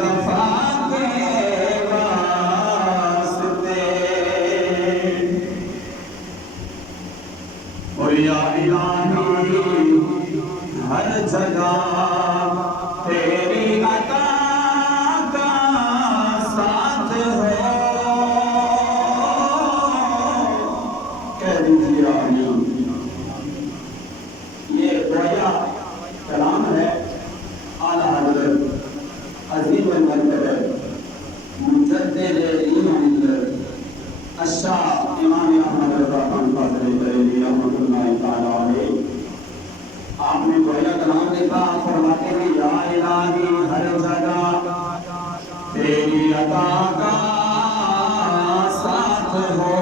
مصطفیٰ کے واسطے، اور یا الہی ہر جگہ تیری عطا کا ساتھ ہو، کہہ دیجیے آمین۔ یہ گویا کلام ہے اعلیٰ حضرت عظیم المرتبہ مجدد ایمان الشاہ امام احمد رضا خان فاضل بریلوی رحمۃ اللہ تعالیٰ علیہ، آپ نے گویا کلام لکھا، فرماتے ہیں یا الہی ہر جگہ تیری عطا کا ساتھ ہو،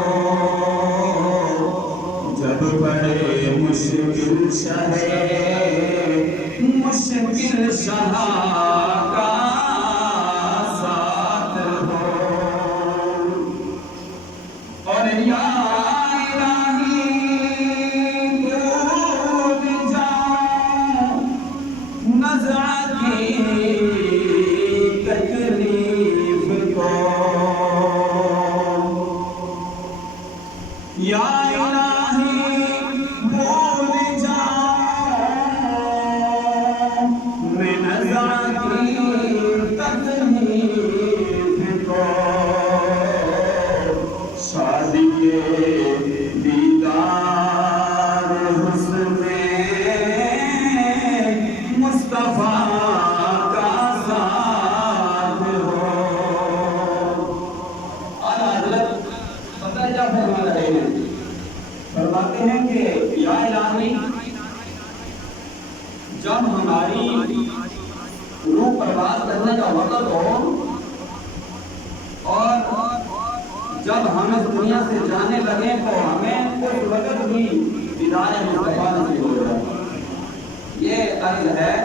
جب بڑے مشکل شہے مشکل شاہ کا ساتھ ہو، اور یا الہی بھول جاؤں نزعہ کی تکلیف کو، یا الہی بھول جاؤں میں نزعہ کی تکلیف کو، شادی کے دیدار حسن مصطفیٰ کا ساتھ ہو۔ اعلیٰ حضرت پتہ کیا فرما رہے ہیں؟ فرماتے ہیں کہ یا الہی جب ہماری روح پرواز کرنے کا وقت ہو اور جب ہم اس دنیا سے جانے لگیں تو ہمیں اس وقت بھی دیدار مصطفیٰ نصیب ہو جائے۔ یہ عرض ہے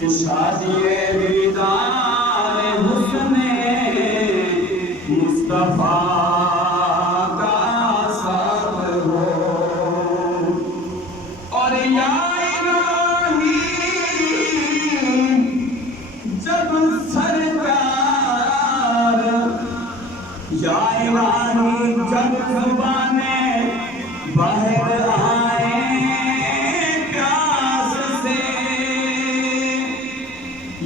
کہ شادی دیدار حسن مصطفیٰ کا ساتھ ہو، اور یا الہی جب سرکار، یا الہی جب زبانیں باہر آئیں پیاس سے،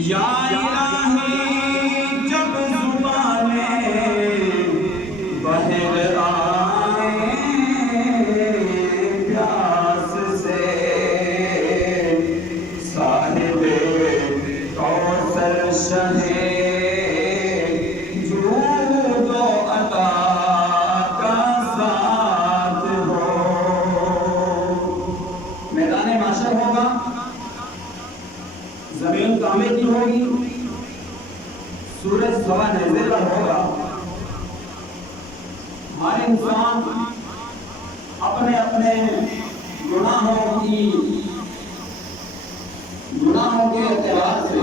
یا الہی جب زبانیں باہر آئیں پیاس سے، صاحب کوثر شہ جود و عطا کا ساتھ ہو، میدان محشر ہوگا، زمین کامے کی ہوگی، سورج سوا نزل ہوگا، ہر انسان اپنے اپنے گناہوں کے اعتبار سے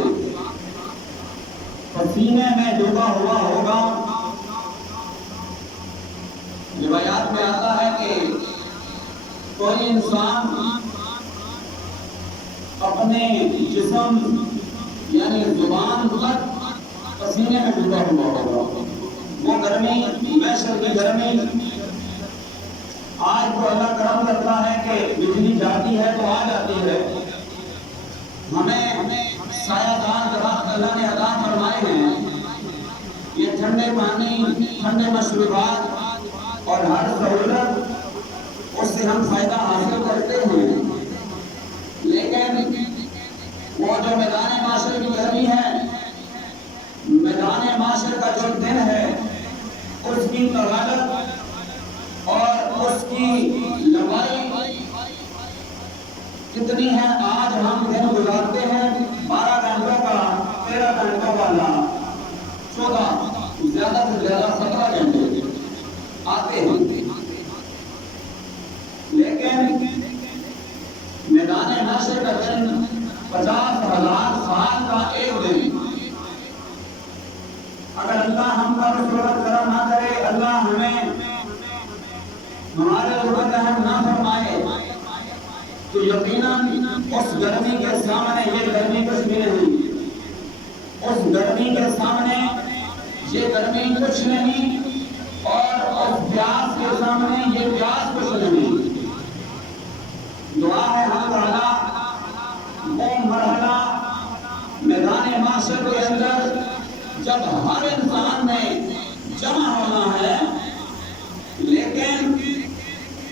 پسینے میں ڈوبا ہوا ہوگا۔ روایات میں آتا ہے کہ کوئی انسان اپنے جسم یعنی زبان تک پسینے میں ڈوبا ہوا ہوگا، وہ گرمی محشر کی گرمی۔ آج تو اللہ کرم کرتا ہے کہ بجلی جاتی ہے تو آ جاتی ہے، ہمیں سایہ دار درخت اللہ نے عطا فرمائے ہیں، یہ ٹھنڈے پانی، ٹھنڈے مشروبات اور ہر سہولت اس سے ہم فائدہ حاصل کرتے ہیں، لیکن وہ جو میدان معاشر کی گرمی ہے، میدان معاشر کا جو دن ہے، اس کی طوالت اور اس کی لمبائی کتنی ہے؟ آج ہم دن گزارتے ہیں 12 گھنٹوں کا، 13 گھنٹوں والا، 14 زیادہ سے زیادہ 17 گھنٹے آتے ہیں، لیکن میدان محشر کا دن 50,000 سال کا ایک دن۔ اگر اللہ ہم پر اس وقت کرم نہ کرے، اللہ ہمیں ہمارے اوپر رحم نہ فرمائے، تو یقیناً اس گرمی کے سامنے یہ گرمی کچھ بھی نہیں، اس کچھ نہیں اور اس پیاس کے سامنے یہ پیاس کچھ نہیں۔ دعا ہے ہم تعالیٰ وہ مرحلہ میدان محشر کے اندر جب ہر انسان نے جمع ہونا ہے، لیکن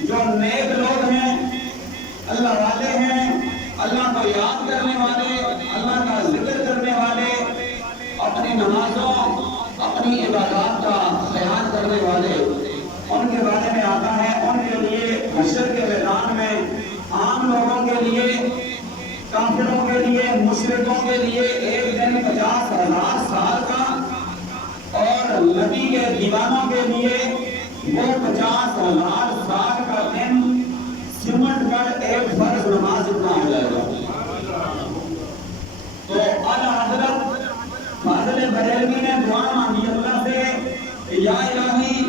جو نیک لوگ ہیں، اللہ والے ہیں، اللہ کو یاد کرنے والے، اللہ کا ذکر کرنے والے، اپنی نمازوں اپنی عبادات کا خیال کرنے والے، ان کے بارے میں آتا ہے ان کے لیے حشر کے میدان میں عام لوگوں کے لیے، کافروں کے لیے، مشرکوں کے لیے ایک دن 50,000 سال کا، اور نبی کے دیوانوں کے لیے وہ 50,000 سال کا دن سمٹ کر ایک فرض نماز اتنا ہو جائے گا۔ تو اعلیٰ حضرت فاضل بریلوی نے دعا مانگی اللہ سے کہ یا الہی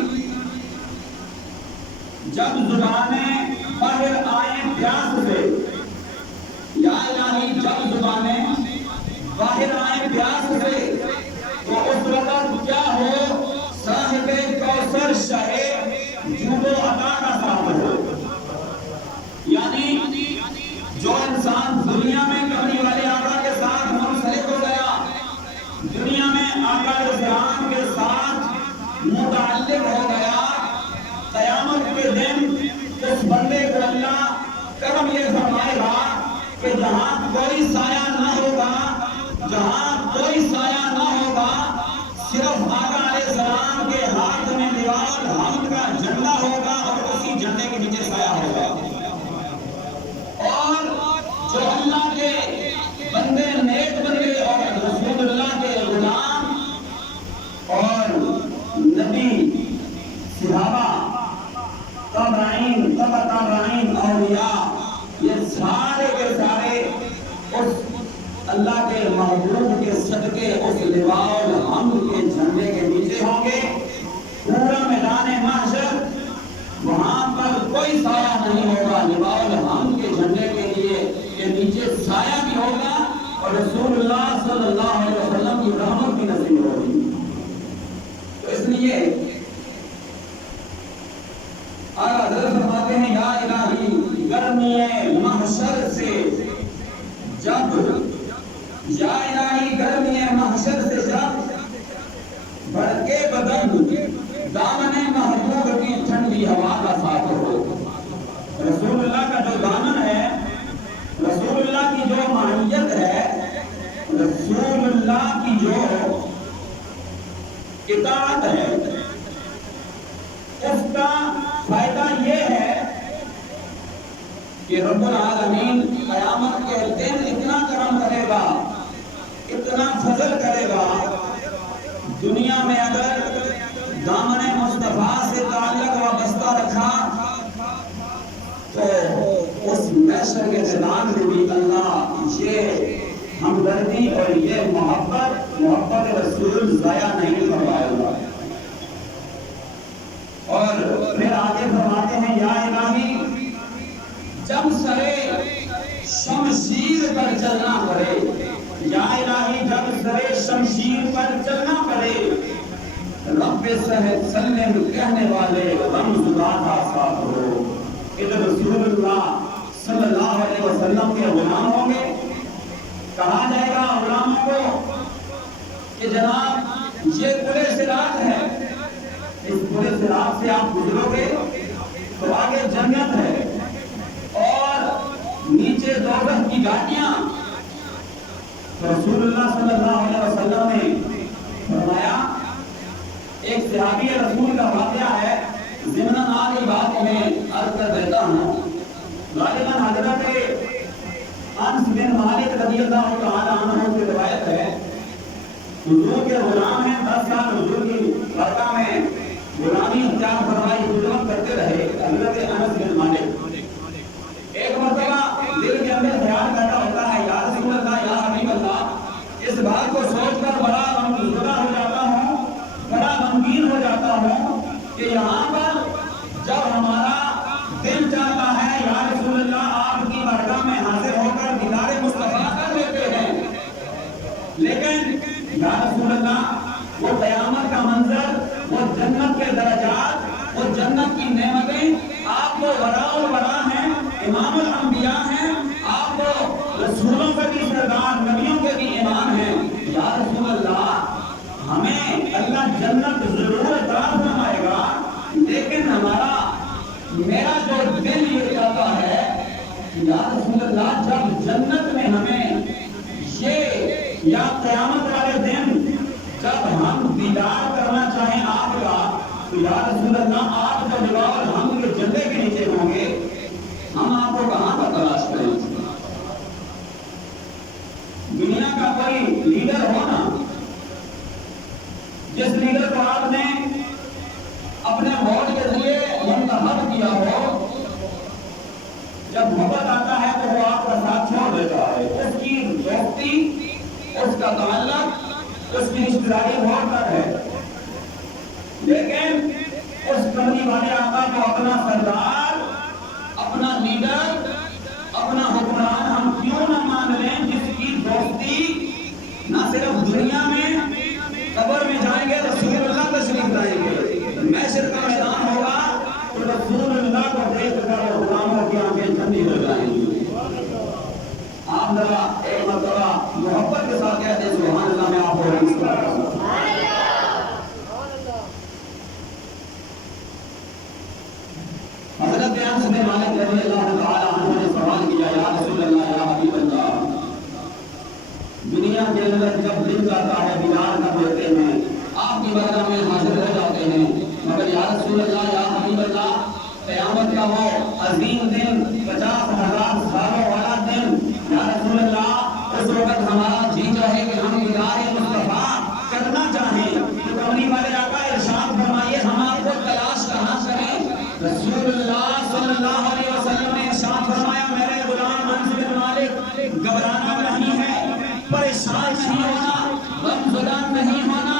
جب زبانیں باہر آئیں پیاس سے، یا الہی جب زبانیں باہر آئیں پیاس سے، تو اس وقت کیا ہو، صاحب کوثر شاہ جود و عطا کا صاحب ہو۔ یعنی جو انسان دنیا میں کبھی والے آقا کے ساتھ منسلک ہو گیا، دنیا میں آقا کرام کے ساتھ متعلق ہو گیا، قیامت کے دن اس بندے کو اللہ کرم یہ فرمائے گا کہ جہاں کوئی سایہ نہ ہوگا، جہاں کوئی سایہ نہ ہوگا، صرف آقا علیہ السلام کے ہاتھ میں لیوال حمد کا جھنڈا ہوگا اور اسی جھنڈے کے نیچے سایہ ہوگا۔ اور جو اللہ کے بندے نیک بندے اور رسول اللہ کے غلام اور نبی، صحابہ، تابعین، تبع تابعین، اولیاء، یہ سارے کے سارے اس اللہ کے محبوب کے صدقے اس لواء الحمد کے جھنڈے کے نیچے ہوں گے۔ پورا میدان محشر وہاں پر کوئی سایہ نہیں ہوگا، لواء الحمد کے جھنڈے کے نیچے سایہ بھی ہوگا اور رسول اللہ صلی اللہ علیہ وسلم کی رحمت بھی نصیب ہوگی۔ تو اس لیے اعلیٰ حضرت فرماتے ہیں یا الہی گرمی محشر سے جب، یا الہی گرمی محشر سے جب بھڑکے بدن دامن محبوب کی ٹھنڈی ہوا کا ساتھ ہو۔ رسول اللہ کا جو دامن ہے، رسول اللہ کی جو معیت ہے، رسول اللہ کی جو اطاعت ہے، اس کا فائدہ یہ ہے کہ رب العالمین قیامت کے دن اتنا کرم کرے گا، اتنا فضل کرے گا، دنیا میں اگر دامن مصطفیٰ سے تعلق وابستہ رکھا تو اس محشر کے میدان میں بھی اللہ یہ ہمدردی اور یہ محبت رسول ضائع نہیں فرمائے گا۔ اور پھر آگے فرماتے ہیں یا الہی جب سرے شمشیر پر چلنا پڑے، یا الہی جب سرے شمشیر پر چلنا پڑے، رب سلم کہنے والے رمز داتا ساتھ ہو۔ ادھر رسول اللہ صلی اللہ علیہ وسلم کے غلام ہوں گے، کہا جائے گا غلاموں کو کہ جناب یہ پورے صراط ہے، اس پورے صراط سے آپ گزرو گے تو آگے جنت ہے اور نیچے دوزخ کی گاٹیاں۔ رسول اللہ صلی اللہ علیہ وسلم نے فرمایا، ایک صحابی رسول کا واقعہ ہے، ضمناً آگے بات میں عرض کر دیتا ہوں۔ غالباً حضرت انس بن مالک رضی اللہ تعالیٰ عنہ کی روایت ہے، حضور کے غلام ہیں، 10 سال حضور کی برکہ میں غلامی اختیار فرمائی، خدمت کرتے رہے حضرت انس بن مالک۔ ایک مرتبہ دل کے اندر خیال پیدا ہوتا ہے، یا رسول اللہ، یا حبیب اللہ، اس بات کو سوچ کر بڑا غمگین ہو جاتا ہوں، بڑا غمگین ہو جاتا ہوں کہ یہاں پر جب ہمارا دل چاہتا ہے یا رسول اللہ آپ کی بارگاہ میں حاضر ہو کر دیدار مصطفیٰ کر لیتے ہیں، لیکن یا رسول اللہ وہ قیامت کا منظر، جنت کی نعمتیں، آپ کو وراء الورا ہیں، امام الانبیاء ہیں، آپ کو رسولوں کے بھی سردار، نبیوں کے بھی امام ہیں۔ یا رسول اللہ، ہمیں اللہ جنت ضرور عطا فرمائے گا، لیکن میرا جو دل یہ چاہتا ہے یا رسول اللہ، جب جنت میں ہمیں یا قیامت والے دن جب ہم دیدار کرنا چاہیں آپ کا، تو یا رسول اللہ آپ کا لواء الحمد کے جھنڈے کے نیچے ہوں گے، ہم آپ کو کہاں پر تلاش کریں؟ دنیا کا کوئی لیڈر ہو نا، جس لیڈر کو آپ نے اپنے ووٹ کے ذریعے منتخب کیا ہو، جب وقت آتا ہے تو وہ آپ کا ساتھ چھوڑ دیتا ہے، اس کی دوستی، اس کا تعلق، اس کی رشتہ داری بہت کم ہے، لیکن اس کملی والے آقا کو اپنا سردار، اپنا لیڈر، اپنا حکمران ہم کیوں نہ مان لیں، جس کی دوستی نہ صرف دنیا میں، قبر میں جائیں گے رسول اللہ تشریف لائیں گے، محشر کا میدان ہوگا تو رسول اللہ کو دیکھ کر غلاموں کی آنکھیں ٹھنڈی ہو جائیں گی۔ آپ ذرا ایک مرتبہ محبت کے ساتھ کہتے ہیں سبحان اللہ، میں آپ کو رئیس کرتا ہوں۔ حضرت انس بن مالک رضی اللہ تعالی عنہ نے سوال کیا، یا رسول اللہ، یا حبیب اللہ، دنیا کے اندر جب دن جاتا ہے بیدار کر دیتے ہیں، آپ کی بارگاہ میں حاضر ہو جاتے ہیں، مگر یا رسول اللہ، یا حبیب اللہ، قیامت کا وہ عظیم دن، 50,000 سالوں والا دن، یا رسول اللہ، اس وقت ہمارا جی چاہے کہ ہم دیدار مصطفیٰ کرنا چاہیں، تو کملی والے آقا ارشاد فرمائیے ہم آپ کو تلاش کہاں کریں؟ رسول اللہ صلی اللہ علیہ وسلم نے ارشاد فرمایا، میرے غلام انس بن مالک، گھبرانا نہیں ہے، پریشان نہیں ہونا، غمزدہ نہیں ہونا،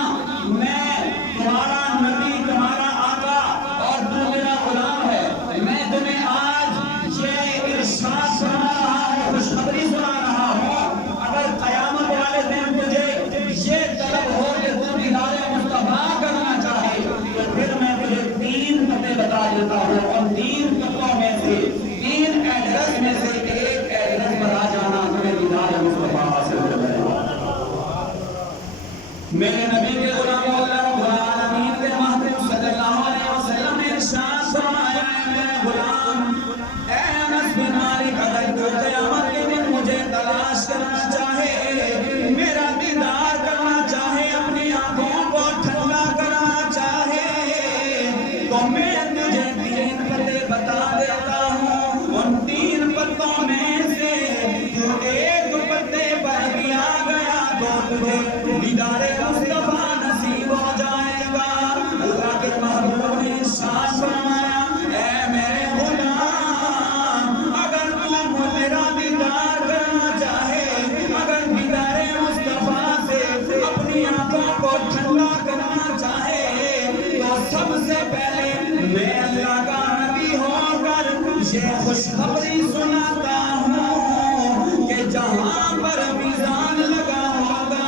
میں تمہارا نبی، تمہارا آقا، اور تو میرا غلام ہے، میں تمہیں آج یہ ارشاد سنا رہا ہوں، خوشخبری سنا رہا ہوں، اگر قیامت والے دن تجھے یہ طلب ہو کہ تو دیدار مصطفیٰ کرنا چاہے، تو پھر میں تجھے 3 پتے بتا دیتا ہوں، اور 3 پتوں میں سے 3 ایڈریس میں سے ایک ایڈریس پر آ جانا، تمہیں دیدار مصطفیٰ حاصل ہو جائے گا۔ میرے نبی کے غلام اللہ رب العالمین کے محترم صلی اللہ علیہ وسلم نے ارشاد فرمایا، میرے غلام اے انس بن مالک، اگر تو قیامت کے دن مجھے تلاش کرنا چاہے، میرا دیدار کرنا چاہے، اپنی آنکھوں کو ٹھنڈا کرنا چاہے، تو میں تجھے 3 پتے بتا دیتا ہوں، ان 3 پتوں میں سے جو ایک پتے پر دیا گیا تو تجھے دیدار مصطفیٰ نصیب ہو جائے گا۔ اللہ کے محبوب نے ارشاد فرمایا، اے میرے غلام، اگر تو میرا دیدار کرنا چاہے، اگر دیدار مصطفیٰ سے اپنی آنکھوں کو ٹھنڈا کرنا چاہے، تو سب سے پہلے میں اللہ کا نبی ہو کر یہ خوشخبری سناتا ہوں کہ جہاں پر میزان لگا ہوگا،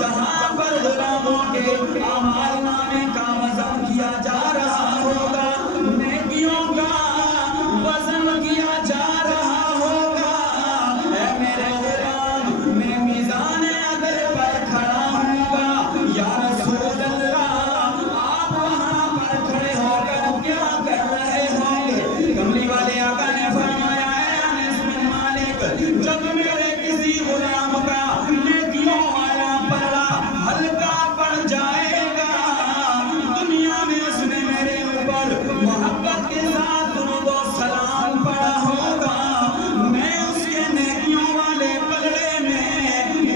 جہاں پر غلاموں کے اعمال نامے کا وزن کیا جا رہا ہوگا، نیکیوں کا وزن کیا جا رہا ہوگا، اے میرے غلام، میں میزان عدل پر کھڑا ہوں گا۔ یا رسول اللہ، آپ وہاں پر کھڑے ہو کر کیا کر رہے ہوں گے؟ کملی والے آقا نے فرمایا، اے انس بن مالک، جب میرے کسی غلام کا نیکیوں والا پلڑا ہلکا پڑ جائے گا، دنیا میں اس نے میرے اوپر محبت کے ساتھ درود و سلام پڑھا ہوگا، میں اس کے نیکیوں والے پلڑے میں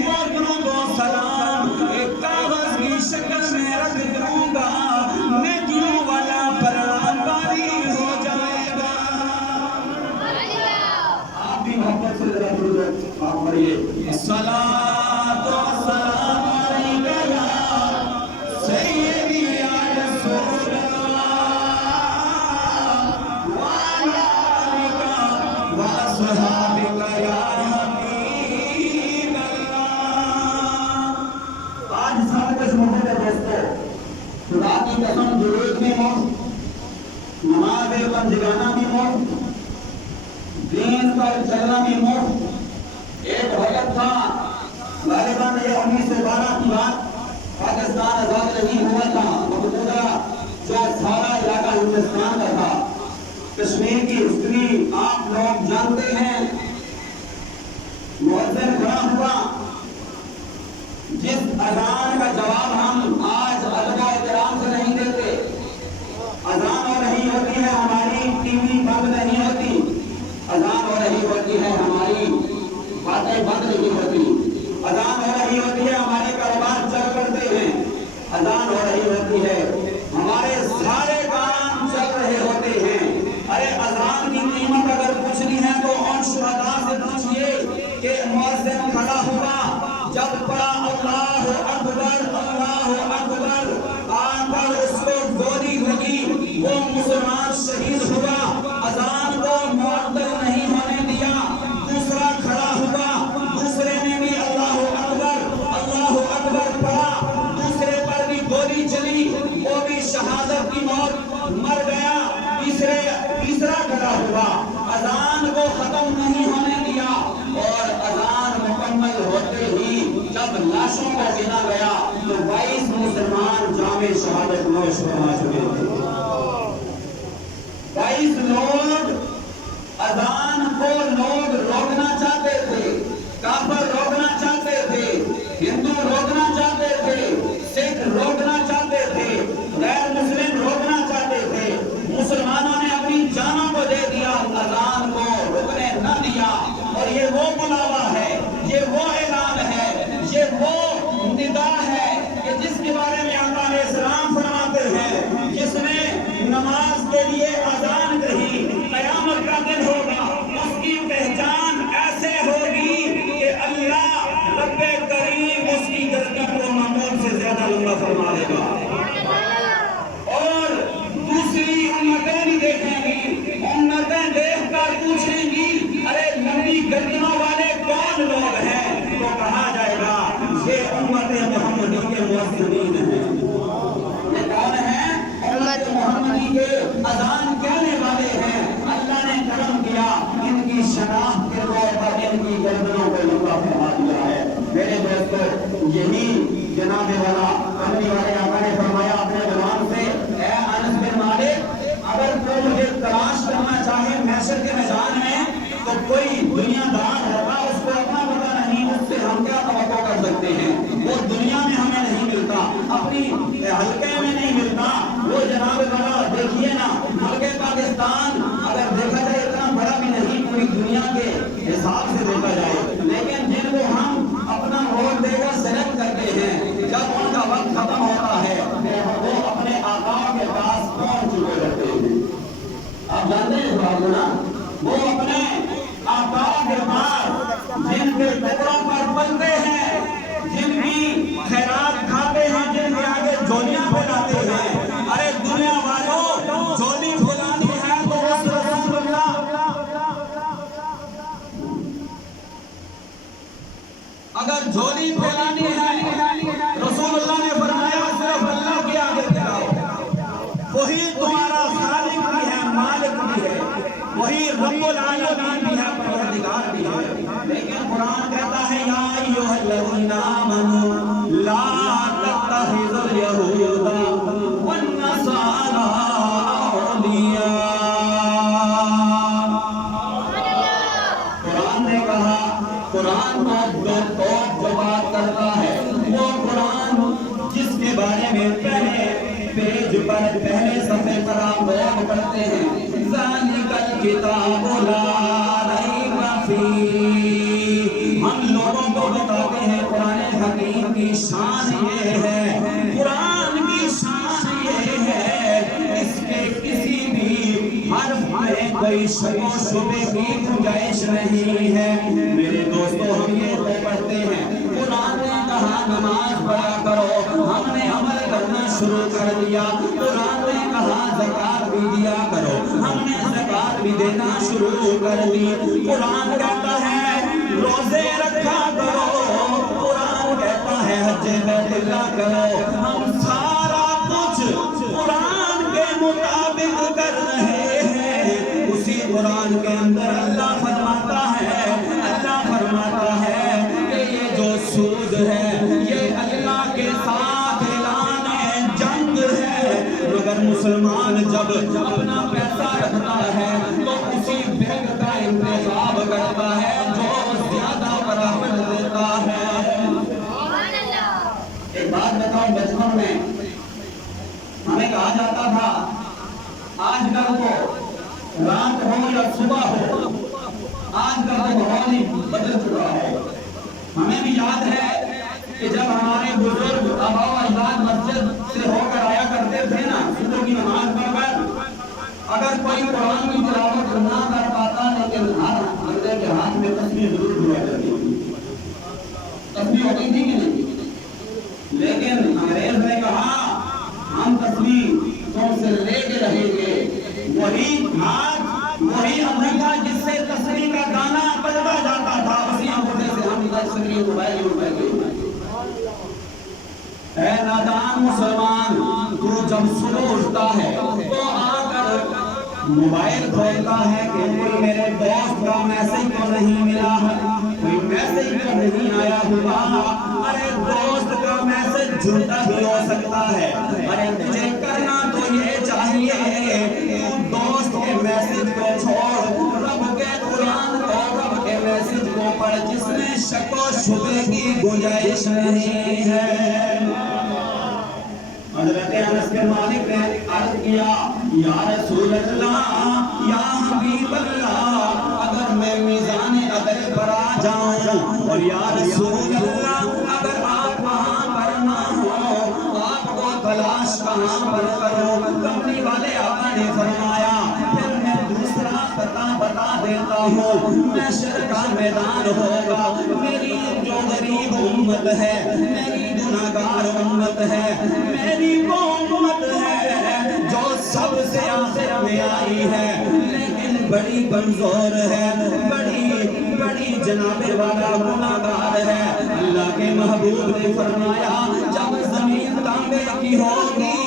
وہ درود و سلام ایک کاغذ کی شکل میں رکھ دوں گا، نیکیوں والا پلڑا باری ہو جائے گا۔ آپ بھی محبت سے ذرا درود آپ پڑھیے، الصلاۃ والسلام علیکہ یا سیدی یا رسول اللہ، وعلی آلکہ واصحابکہ یا حبیب اللہ۔ آج سب کچھ محبت ہے دوستو، خدا کی قسم جو ایک میں ہوں دین پر چلنا بھی مفت۔ ایک وقت تھا غالباً یہ 1912 کی بات، پاکستان آزاد نہیں ہوا تھا، مقبوضہ جو سارا علاقہ ہندوستان کا تھا، کشمیر کی ہسٹری آپ لوگ جانتے ہیں۔ مؤذن کھڑا ہوا، جس اذان کا جواب ہم آج ادب و احترام سے نہیں دیتے، اذان ہو رہی ہوتی ہے ہماری ٹی وی بند نہیں ہوتی، اذان ہو رہی ہوتی ہے ہماری باتیں بند نہیں ہوتی، اذان ہو رہی ہوتی ہے ہمارے کاروبار چل پڑتے ہیں، اذان ہو رہی ہوتی ہے ہمارے سارے کام چل رہے ہوتے ہیں۔ ارے اذان کی قیمت اگر پوچھنی ہے تو ان شہداء سے پوچھئے کہ مؤذن کھڑا ہوا، جب پڑھا اللہ اکبر اللہ اکبر، آن پر اس کو گولی لگی، وہ مسلمان شہید ہوا، اذان کو معطل نہیں ہونے دیا، دوسرا کھڑا ہوا، دوسرے نے بھی اللہ اکبر پڑھا، دوسرے پر بھی گولی چلی، وہ بھی شہادت کی موت مر گیا، تیسرا کھڑا ہوا، اذان کو ختم نہیں ہونے دیا، اور اذان مکمل ہوتے ہی جب لاشوں کو گنا گیا تو 22 مسلمان جامِ شہادت نوش فرما چکے تھے۔ 22 لوگ اذان کو لوگ روکنا چاہتے تھے، کافر روکنا چاہتے تھے، ہندو روکنا چاہتے تھے، سکھ روکنا چاہتے تھے، غیر مسلم روکنا چاہتے تھے، مسلمانوں نے اپنی جانوں کو دے دیا، اذان کو رکنے نہ دیا۔ اور یہ وہ بلاوا ہے، یہ وہ اعلان ہے، یہ وہ ندا ہے کہ جس کے بارے میں آقا علیہ السلام فرماتے ہیں، جس نے نماز کے لیے اذان کہی، قیامت کا دن ہوگا، اس کی پہچان ایسے ہوگی کہ اللہ رب کریم اس کی گردن کو معمول سے زیادہ لمبا فرما دے گا، اور دوسری امتیں بھی دیکھیں گی، امتیں دیکھ کر پوچھیں گی ارے لمبی گردنوں والے کون لوگ ہیں؟ تو کہا جائے گا یہ امت محمدی کے مؤذنین ہیں۔ یہ کون ہیں؟ امت محمدی کے اذان کہنے والے ہیں۔ اللہ نے کرم کیا، ان کی شناخت کے طور پر ان کی گردنوں کو لمبا فرما دیا ہے۔ میرے دوستو، یہی جناب والا کملی والے آقا نے فرمایا اپنے زبان سے، اے انس بن مالک، اگر کوئی مجھے تلاش کرنا چاہے محشر کے میدان میں تو کوئی دنیا دار ہوگا، اس کو اپنا پتہ نہیں، اس سے ہم کیا توقع کر سکتے ہیں؟ وہ دنیا میں ہمیں نہیں ملتا، اپنی حلقے میں نہیں ملتا۔ وہ جناب والا دیکھیے نا، حلقے پاکستان اگر دیکھا جائے اتنا بڑا بھی نہیں پوری دنیا کے حساب سے دیکھا جائے، لیکن جن کو ہم اپنا ووٹ دے کر سلیکٹ کرتے ہیں، جب ان کا وقت ختم ہوتا ہے وہ اپنے آقا کے پاس پہنچ چکے رہتے ہیں۔ آپ جانتے ہیں اس بات کو نا، وہ اپنے آقا کے پاس جن کے قدروں پر پلتے ہیں، جن کی خیرات کھاتے ہیں، جن کے آگے جولیاں پھیلاتے ہیں، ارے دنیا والوں جولی پھیلانی ہے تو اس رسول اللہ، اگر جولی پھیلانی ہے رسول اللہ نے فرمایا صرف اللہ کے آگے پھیلاؤ، وہی تمہارا خالق بھی ہے، مالک بھی ہے، وہی رب العالمین بھی ہے، پروردگار بھی ہے۔ لیکن قرآن کہتا ہے یا ایھا الذین آمنوا لا تتخذوا اليہود والنصارى اولیاء۔ قرآن نے کہا، قرآن تو جو بات کرتا ہے وہ قرآن جس کے بارے میں پہلے پیج پر پہلے صفحے پر آپ لوگ پڑھتے ہیں، ذالک الکتاب لا ریب فیہ، ہم لوگوں کو بتاتے ہیں قرآن حکیم کی شان یہ ہے، قرآن کی شان یہ ہے، اس کے کسی بھی حرف میں کوئی شک و شبہ کی گنجائش نہیں ہے۔ میرے دوستو، ہم یہ تو پڑھتے ہیں، قرآن نے کہا نماز پڑھا کرو، ہم نے عمل کرنا شروع کر دیا، قرآن نے کہا زکات بھی دیا کرو، ہم نے زکات بھی دینا شروع کر دی، قرآن کہتا ہے روزے رکھا کرو، قرآن کہتا ہے حج بیت اللہ کرو، ہم سارا کچھ قرآن کے مطابق کر رہے ہیں۔ اسی قرآن کے اندر اللہ مسلمان جب اپنا پیسہ رکھتا ہے تو اسی بینک کا انتخاب کرتا ہے جو زیادہ پرافٹ دیتا ہے۔ ایک بات بتاؤں، بچپن میں ہمیں کہا جاتا تھا آج کل کو رات ہو یا صبح ہو، آج کل تو ماحول ہی بدل چکا ہے۔ ہمیں بھی یاد ہے کہ جب ہمارے بزرگ آبا و اجداد مسجد سے ہو کر آیا کرتے تھے نا صبح کی نماز پڑھ کر، اگر کوئی قرآن کی تلاوت نہ کر پاتا لیکن ہر بندے کے ہاتھ میں تسبیح ضرور ہوا کرتی تھی۔ تسبیح ہوتی تھی کہ نہیں؟ لیکن انگریز نے کہا ہم تسبیح تم سے لے کے رہیں گے۔ وہی ہاتھ، وہی انگوٹھا جس سے تسبیح کا دانہ پلٹا جاتا تھا، اسی انگوٹھے سے ہم تسبیح موبائل اٹھائیں گے۔ اے نادان مسلمان، تو جب صبح اٹھتا ہے تو آ کر موبائل کھولتا ہے کہ کوئی میرے دوست کا میسج تو نہیں ملا ہے، کوئی میسج تو نہیں آیا ہوا۔ ارے دوست کا میسج جھوٹا بھی ہو سکتا ہے، ارے تجھے کرنا تو یہ چاہیے دوست کے میسج کو چھوڑ، رب کے قرآن کو، رب کے میسج کو پڑھ جس میں شک و شبہ کی گنجائش نہیں ہے۔ حضرت انس بن مالک نے عرض کیا یا رسول اللہ، یا حبیب اللہ، اگر میں میزان عدل پر آ جاؤں اور یا رسول اللہ اگر آپ وہاں پر نہ ہو، آپ کو تلاش کہاں پر کروں؟ کملی والے آقا نے فرمایا پھر میں دوسرا پتہ بتا دیتا ہوں، محشر کا میدان ہوگا، میری جو غریب امت ہے، میری گناہگار امت ہے، میری وہ امت ہے جو سب سے آخر میں آئی ہے لیکن بڑی کمزور ہے، بڑی جناب والا گناہگار ہے۔ اللہ کے محبوب نے فرمایا جب زمین تانبے کی ہوگی،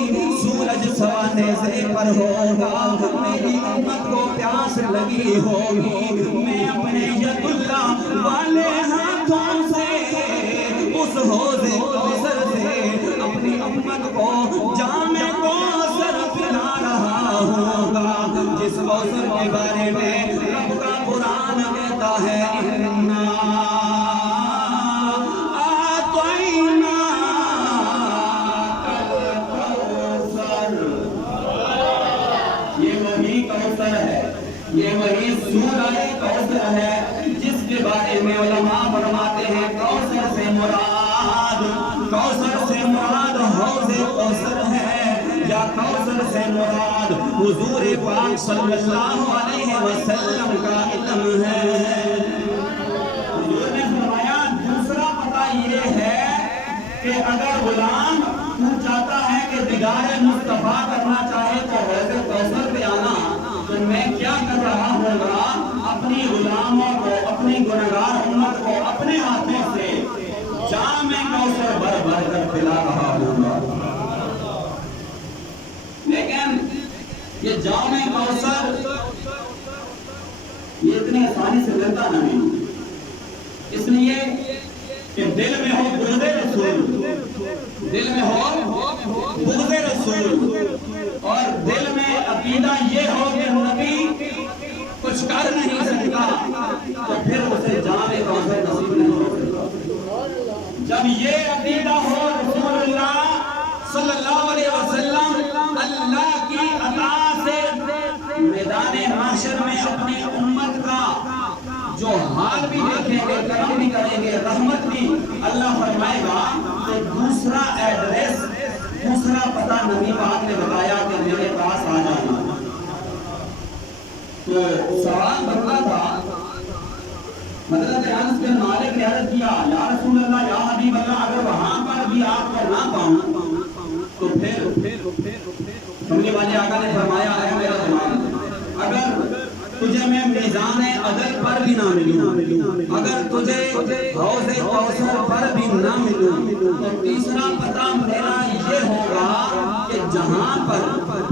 سورج سوانے سے پر ہوگا، میری امت کو پیاس لگی ہوگی، میں اپنے ید اللہ والے ہاتھوں سے اس حوض کوثر سے اپنی امت کو جام کوثر پلا رہا ہوگا، جس کوثر کے بارے میں رب کا قرآن کہتا ہے اِنَّا أَعْطَيْنَاكَ الْكَوْثَرَ۔ یہ وہی کوثر ہے، یہ وہی سورہ کوثر ہے جس کے بارے میں علماء فرماتے ہیں کوثر سے مراد حوض کوثر ہے یا کوثر سے مراد حضور پاک صلی اللہ علیہ وسلم کا علم ہے۔ حضور نے فرمایا دوسرا پتہ یہ ہے کہ اگر غلام چاہتا ہے کہ دیدار مصطفیٰ کرنا چاہے تو حوض کوثر پہ آنا، تو میں کیا کر رہا ہوں گا، اپنی غلاموں کو، اپنی گنہگار امت کو اپنے ہاتھوں سے جام کوثر بھر بھر کر پلا رہا ہوں گا۔ لیکن یہ جام کوثر یہ اتنی آسانی سے ملتا نہیں، اس لیے کہ دل میں ہو بغض رسول، دل میں ہو بغض رسول، اور دل میں عقیدہ یہ ہو کہ نبی کچھ کر نہیں سکتا، تو پھر اسے جام کوثر نصیب نہیں ہو سکتا۔ جب یہ عقیدہ ہو رسول اللہ صلی اللہ علیہ وسلم اللہ کی عطا سے میدان محشر میں اپنی امت کا جو حال بھی دیکھیں گے، کرم بھی کریں گے، رحمت بھی اللہ فرمائے گا، تو دوسرا ایڈریس، دوسرا پتہ نبی پاک نے بتایا کہ میرے پاس آ جانا۔ تو سوال بنتا تھا، حضرت انس بن مالک نے عرض کیا یا رسول اللہ، یا حبیب اللہ، اگر وہاں پر بھی آپ کو نہ پاؤں تو پھر کملی والے آقا نے فرمایا ہے میرا جواب، اگر تجھے میں میزان عدل پر بھی نہ ملوں، اگر تجھے حوض کوثر پر بھی نہ ملوں، تو تیسرا پتہ میرا یہ ہوگا کہ جہاں پر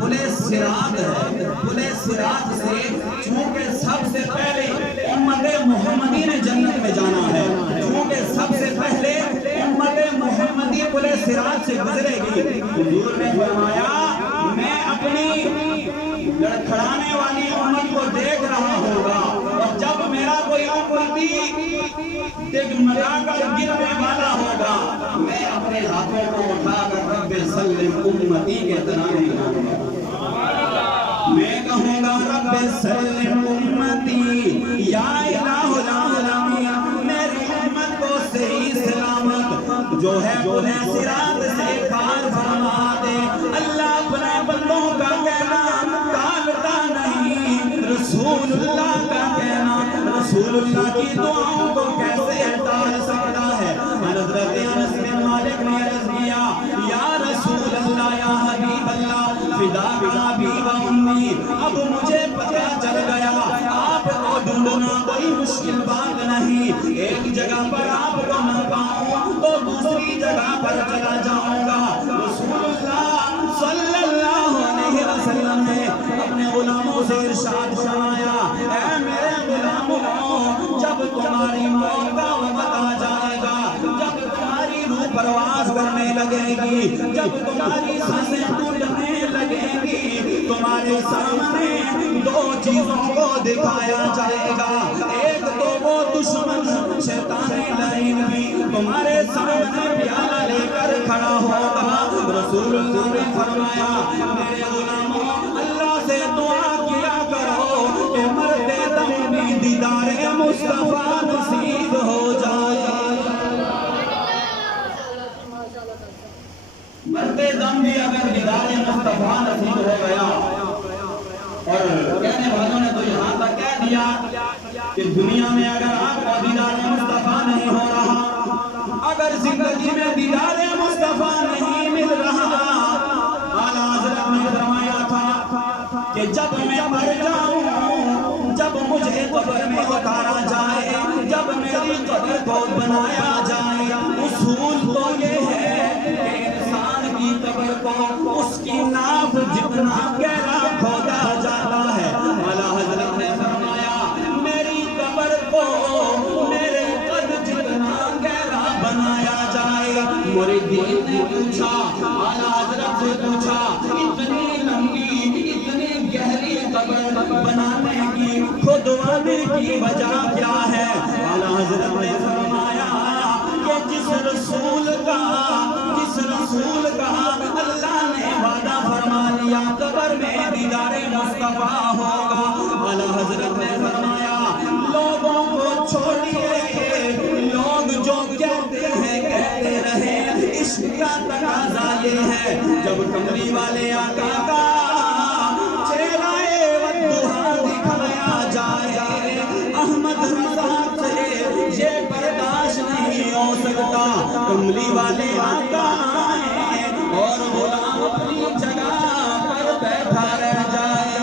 پلے صراط ہے، پلے صراط سے چونکہ سب سے پہلے امت محمدی نے جنت میں جانا ہے، چونکہ سب سے پہلے امت محمدی پلے صراط سے گزرے گی، حضور نے فرمایا میں اپنی کوئی امتی ڈگمگا کر گرنے والا ہوگا، میں اپنے ہاتھوں کو اٹھا کر رب سلم امتی کے ترانے گاؤں گا، میں کہوں گا رب سلم امتی یا الہ العالمین، میری امت کو صحیح سلامت جو ہے انہیں صراط سے پار فرما دے۔ اللہ اپنے بندوں کا کہنا ٹالتا نہیں، رسول اللہ کا کہنا، رسول اللہ کی دعاؤں کو کیسے ٹال سکتا ہے؟ حضرت انس بن مالک نے عرض کیا یا رسول اللہ یا حبیب اللہ فداک ابی و امی، اب مجھے پتہ چل گیا آپ کو ڈھونڈنا کوئی مشکل بات نہیں، ایک جگہ پر آپ کو نہ پاؤں تو دوسری جگہ پر چلا جاؤں گا۔ رسول اللہ صلی اللہ علیہ وسلم نے اپنے غلاموں سے ارشاد فرمایا اے میرے غلاموں، جب تمہاری موت کا وقت آ جائے گا، جب تمہاری روح پرواز کرنے لگے گی، جب تمہاری سانسیں ٹوٹنے لگے گی، تمہارے سامنے دو چیزوں کو دکھایا جائے گا، ایک تو وہ دشمن شیطان لعین بھی تمہارے سامنے پیالہ لے کر کھڑا ہوگا۔ رسول اللہ نے فرمایا میرے غلاموں، اللہ سے دعا کیا کرو کہ مرتے دم بھی دیدار مصطفیٰ نصیب ہو جائے، مرتے دم بھی اگر دیدار مصطفیٰ نصیب ہو گیا۔ اور کہنے والوں نے تو یہاں تک کہہ دیا کہ دنیا میں اگر آپ کو دیدار مصطفیٰ نہیں ہو رہا، اگر زندگی میں دیدار مصطفیٰ نہیں مل رہا، اعلیٰ حضرت نے فرمایا تھا کہ جب میں مر جاؤں، جب مجھے قبر میں اتارا جائے، جب میری قبر کو بنایا جائے، اصول تو یہ ہے کہ انسان کی قبر کو اس کی ناف جتنا گہرا کھودا جاتا ہے۔ اعلیٰ حضرت نے فرمایا میری قبر کو میرے قد جتنا گہرا بنایا جائے۔ مریدین نے پوچھا، اعلیٰ حضرت سے پوچھا اتنی لمبی اتنی گہری قبر بنانے کی کھودوانے کی وجہ کیا ہے؟ اعلیٰ حضرت نے فرمایا کہ جس رسول کا اللہ نے وعدہ فرما لیا قبر میں دیدار مصطفیٰ ہوگا۔ اعلیٰ حضرت نے فرمایا لوگوں کو چھوڑیے، لوگ جو کہتے ہیں کہتے رہے، عشق کا تقاضا یہ ہے جب کملی والے آقا کا چہرہ والدہا دکھایا جائے، احمد رضا سے یہ برداشت نہیں ہو سکتا، کملی والے آقا آئے اور غلام اپنی جگہ پر بیٹھا رہ جائے۔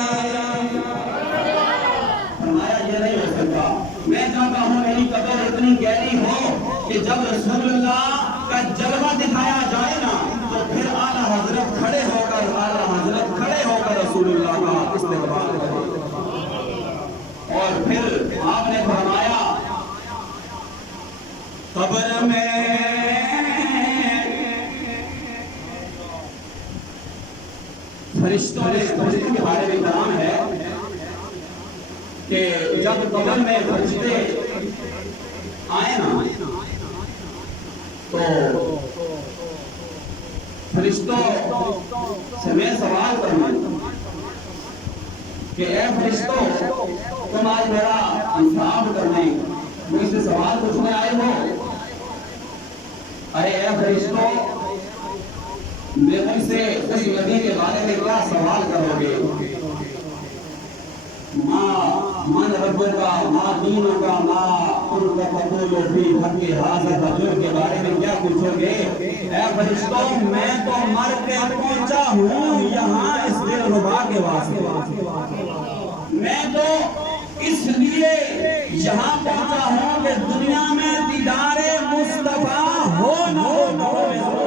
فرمایا یہ نہیں ہو سکتا، میں چاہتا ہوں میری قبر اتنی گہری ہو کہ جب رسول اللہ کا جلوہ دکھایا جائے نا تو پھر اعلیٰ حضرت کھڑے ہو کر رسول اللہ کا استقبال کریں۔ اور پھر آپ نے فرمایا قبر میں فرشتوں کے بارے میں کلام ہے کہ جب قبر میں فرشتے آئے نا تو فرشتوں سے میں سوال کروں کہ اے فرشتوں تم آج میرا انصاف کرنے مجھ سے سوال پوچھنے آئے ہو؟ ارے اے فرشتوں مجھ سے اس نبی کے بارے میں کیا سوال کرو گے؟ من ربکا ما دینکا ما انکا تقولو فی حق حاضر حضور کے بارے میں کیا پوچھو گے؟ اے فرشتوں میں تو مر کے پہنچا ہوں یہاں اس دل ربا کے واسطے، میں تو اس لیے یہاں پہنچا ہوں کہ دنیا میں دیدار مصطفیٰ ہو نہ ہو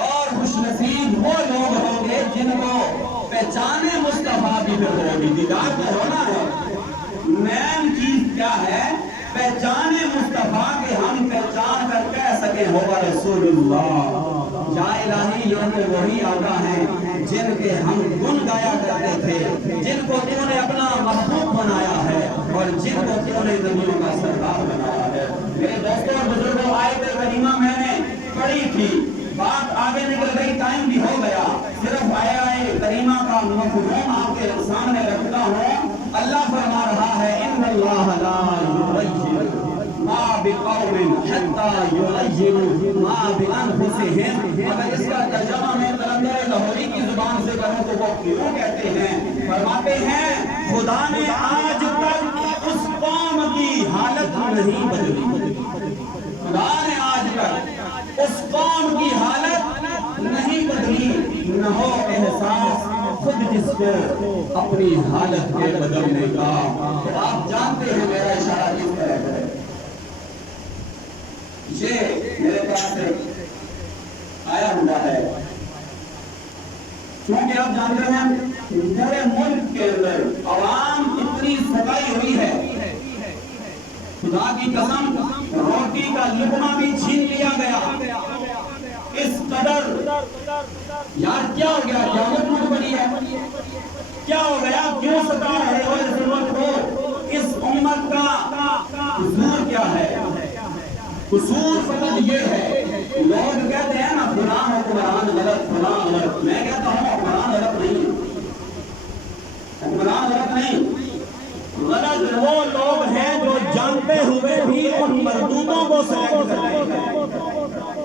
اور خوش نصیب وہ لوگ ہوں گے جن کو پہچانے مصطفیٰ بھی پھر ہوگی۔ دیدار تو ہونا ہے، مین چیز کیا ہے؟ پہچانے مصطفیٰ کے ہم پہچان کر کہہ سکیں ہوگا رسول اللہ۔ یا الہی یہ وہی آقا ہیں جن کے ہم گن گایا کرتے تھے، جن کو انہوں نے اپنا محبوب بنایا ہے۔ اور جن کو پورے زمینوں کا سردار بنایا ہے۔ میرے دوستوں اور بزرگوں، آیت کریمہ میں نے پڑھی تھی، بات آگے نکل گئی، ٹائم بھی ہو گیا، صرف آیت کریمہ کا مفہوم آپ کے سامنے رکھتا ہوں۔ اللہ فرما رہا ہے ان اللہ لا یغیر ما بقوم حتی یغیروا ما بانفسہم۔ اگر اس کا ترجمہ میں قلندر لاہوری کی زبان سے کروں تو وہ کیوں کہتے ہیں؟ فرماتے ہیں خدا نے آج تک اس قوم کی حالت نہیں بدلی، خدا نے آج تک اس قوم کی حالت نہیں بدلی، نہ ہو احساس خود جس کو اپنی حالت کے بدلنے کا۔ آپ جانتے ہیں میرا اشارہ کس طرح ہے، یہ میرے پاس آیا ہوا ہے، کیونکہ آپ جانتے ہیں پورے ملک کے اندر عوام اتنی ستائی ہوئی ہے، خدا کی قسم روٹی کا لقمہ بھی چھین لیا گیا، اس قدر یار کیا ہو گیا، قیامت مت پڑی ہے، کیا ہو گیا، کیوں ستا رہے ہو اس امت کو؟ اس امت کا قصور کیا ہے؟ قصور فقط یہ ہے، لوگ کہتے ہیں نا فلاں حکمران غلط، فلاں غلط، میں کہتا ہوں حکمران غلط نہیں، حکمران غلط نہیں، غلط وہ لوگ ہیں جو جانتے ہوئے بھی ان مردودوں کو سلیکٹ کرتے ہیں۔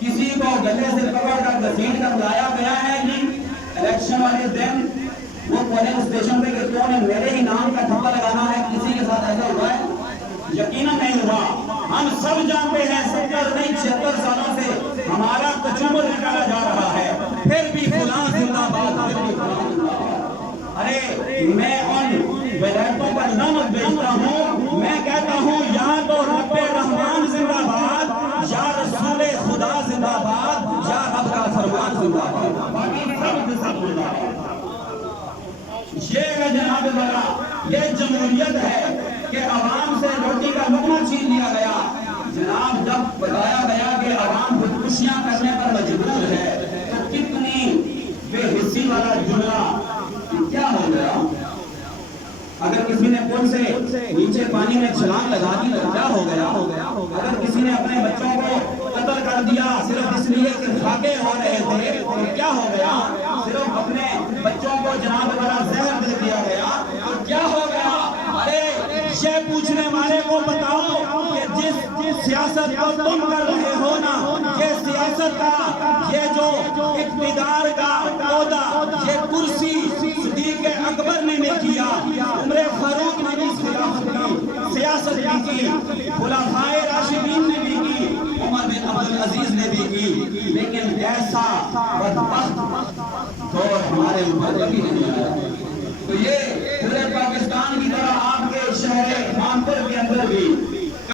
کسی کو گلے سے پکڑ کر گھسیٹ کر لایا گیا ہے جی الیکشن والے دن، وہ پولیس اسٹیشن پہ کہ تو نے میرے ہی نام کا ٹھپا لگانا ہے، کسی کے ساتھ ایسا ہوا ہے؟ یقیناً نہیں ہوا۔ ہم سب جانتے ہیں 70 نہیں 76 سالوں سے ہمارا کچوبر نکالا جا رہا ہے، پھر بھی فلاں زندہ باد، پھر بھی فلاں زندہ باد۔ ارے میں ان ولایتوں پر نمک بیچتا ہوں، میں کہتا ہوں یا تو رب رحمان زندہ باد، یا رسول خدا زندہ باد، یا رب کا فرمان زندہ باد، باقی سب زندہ باد۔ یہ ہے جناب والا، یہ جمہوریت ہے کہ عوام سے روٹی کا لقمہ چھین لیا گیا۔ جناب جب بتایا گیا کہ عوام خودکشیاں کرنے پر مجبور ہے تو کتنی بے حسی والا جملہ، کیا ہو گیا؟ اگر کسی نے پل سے نیچے پانی میں چھلانگ لگا دی تو کیا ہو گیا؟ اگر کسی نے اپنے بچوں کو قتل کر دیا صرف اس لیے کہ خاکے ہو رہے تھے تو کیا ہو گیا؟ صرف اپنے بچوں کو جناب والا زہر دے دیا گیا تو کیا ہو گیا؟ ارے یہ پوچھنے والے کو بتاؤ کہ جس سیاست کو تم کر رہے ہو نا، یہ سیاست کا یہ جو اقتدار کا عہدہ، یہ کرسی صدیق اکبر نے بھی کیا، عمر فاروق نے بھی سیاست کی، خلفائے راشدین نے بھی کی، عمر بن عبدالعزیز نے بھی کی، لیکن ایسا بدبخت دور ہمارے اوپر کبھی نہیں آیا۔ تو یہ پورے پاکستان کی طرح آپ کے شہر مانپور کے اندر بھی